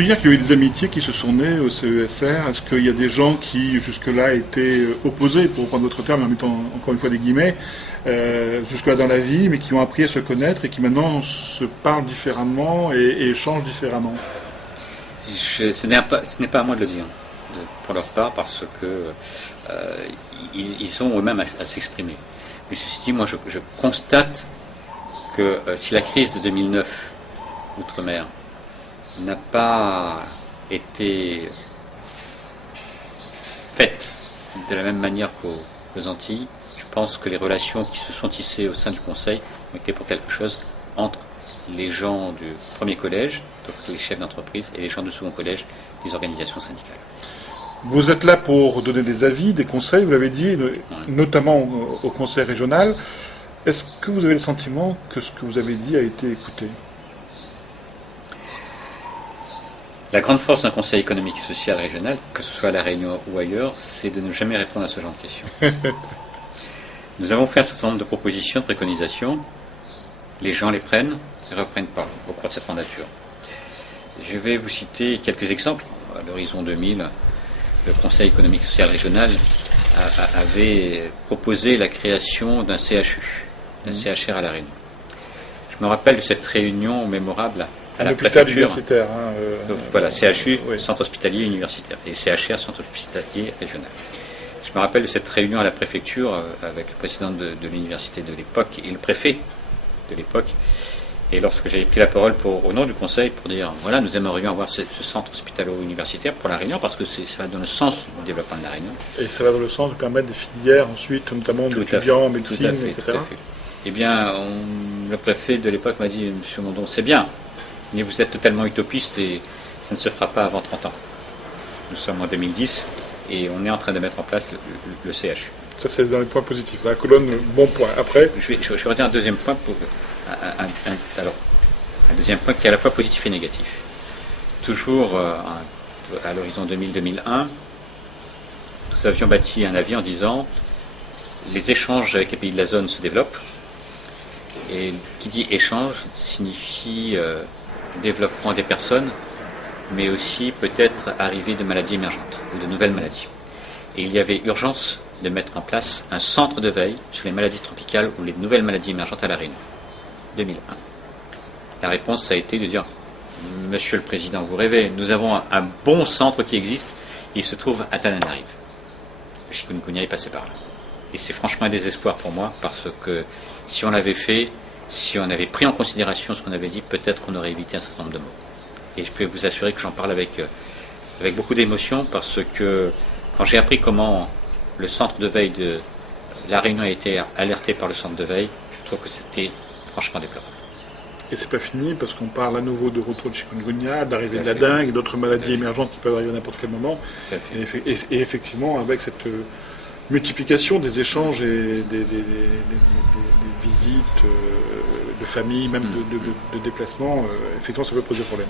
peut dire qu'il y a eu des amitiés qui se sont nées au CESR? Est-ce qu'il y a des gens qui, jusque-là, étaient opposés, pour reprendre votre terme, en mettant encore une fois des guillemets, jusque-là dans la vie, mais qui ont appris à se connaître et qui maintenant se parlent différemment et échangent différemment? Ce n'est pas à moi de le dire, pour leur part, parce que ils ont eux-mêmes à s'exprimer. Mais ceci dit, moi je constate que si la crise de 2009, Outre-mer, n'a pas été faite de la même manière qu'aux Antilles, je pense que les relations qui se sont tissées au sein du Conseil ont été pour quelque chose entre les gens du premier collège, donc les chefs d'entreprise, et les gens du second collège, les organisations syndicales. Vous êtes là pour donner des avis, des conseils, vous l'avez dit, notamment au Conseil régional. Est-ce que vous avez le sentiment que ce que vous avez dit a été écouté? La grande force d'un Conseil économique et social régional, que ce soit à La Réunion ou ailleurs, c'est de ne jamais répondre à ce genre de questions. Nous avons fait un certain nombre de propositions, de préconisations. Les gens les prennent et ne reprennent pas au cours de cette mandature. Je vais vous citer quelques exemples. À l'horizon 2000, le Conseil économique et social régional avait proposé la création d'un CHU, d'un CHR à La Réunion. Je me rappelle de cette réunion mémorable à la préfecture. Universitaire. Voilà, CHU, oui. Centre hospitalier universitaire, et CHR, Centre hospitalier régional. Je me rappelle de cette réunion à la préfecture avec le président de l'université de l'époque et le préfet de l'époque. Et lorsque j'avais pris la parole au nom du Conseil pour dire, voilà, nous aimerions avoir ce centre hospitalo-universitaire pour La Réunion, parce que ça va dans le sens du développement de La Réunion. Et ça va dans le sens de permettre des filières ensuite, notamment d'étudiants en médecine, etc. Tout à fait. Eh bien, le préfet de l'époque m'a dit, Monsieur Mondon, c'est bien, mais vous êtes totalement utopiste et ça ne se fera pas avant 30 ans. Nous sommes en 2010 et on est en train de mettre en place le CHU. Ça, c'est dans les points positifs. La colonne, bon point. Après, je vais redire un deuxième point un deuxième point qui est à la fois positif et négatif. Toujours à l'horizon 2000-2001, nous avions bâti un avis en disant les échanges avec les pays de la zone se développent, et qui dit échange signifie développement des personnes, mais aussi peut-être arrivée de maladies émergentes ou de nouvelles maladies. Et il y avait urgence de mettre en place un centre de veille sur les maladies tropicales ou les nouvelles maladies émergentes à La Réunion. 2001. La réponse a été de dire, Monsieur le Président, vous rêvez, nous avons un bon centre qui existe, il se trouve à Tananarive. Le chikungunya est passé par là. Et c'est franchement un désespoir pour moi, parce que si on l'avait fait, si on avait pris en considération ce qu'on avait dit, peut-être qu'on aurait évité un certain nombre de morts. Et je peux vous assurer que j'en parle avec beaucoup d'émotion, parce que quand j'ai appris comment le centre de veille de La Réunion a été alerté par le centre de veille, je trouve que c'était franchement déplorable. Et c'est pas fini, parce qu'on parle à nouveau de retour de chikungunya, d'arrivée de la dengue et d'autres maladies émergentes qui peuvent arriver à n'importe quel moment. Et effectivement, avec cette multiplication des échanges et des visites de famille, même de déplacements, effectivement, ça peut poser problème.